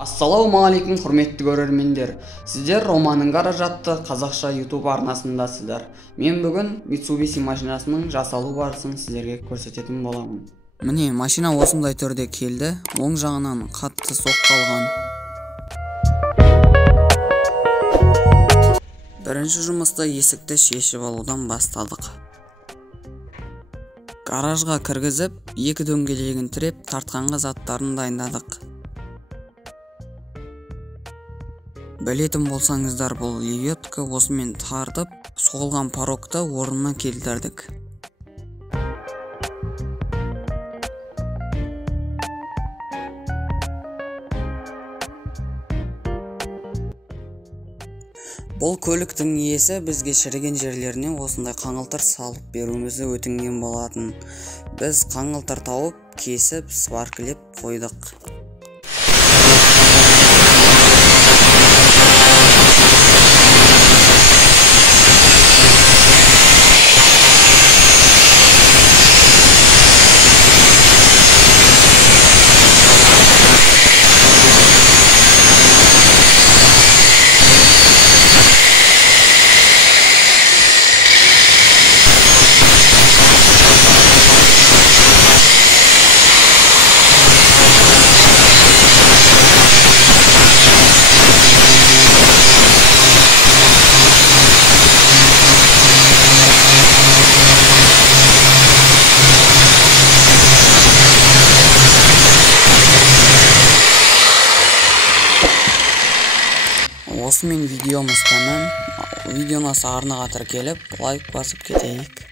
Ассалаумағалейкум құрметті көрермендер. Сіздер Романның қаражатты қазақша YouTube арнасындасыздар. Мен бүгін Mitsubishi машинасының жасалу барысын сіздерге көрсететін боламын. Міне, машина осындай түрде келді. Оң жағынан қатты соққалған. Бірінші жұмыста есікті шешіп алудан бастадық. Гаражға кіргізіп, екі дөңгелегін тіреп, тартқанға заттарын дайындадық. Білетін болсаңыздар, бұл лебедка осымен тартып, соғылған порокты орнына келтірдік. Бұл көліктің иесі бізге шіріген жерлеріне осындай қаңылтыр салып беруімізді өтінген болатын. Біз қаңылтыр тауып, кесіп, сваркілеп қойдық. Осымен видеомыз тәмам. Видеоны сағарына қатыр келіп, лайк басып кетейік.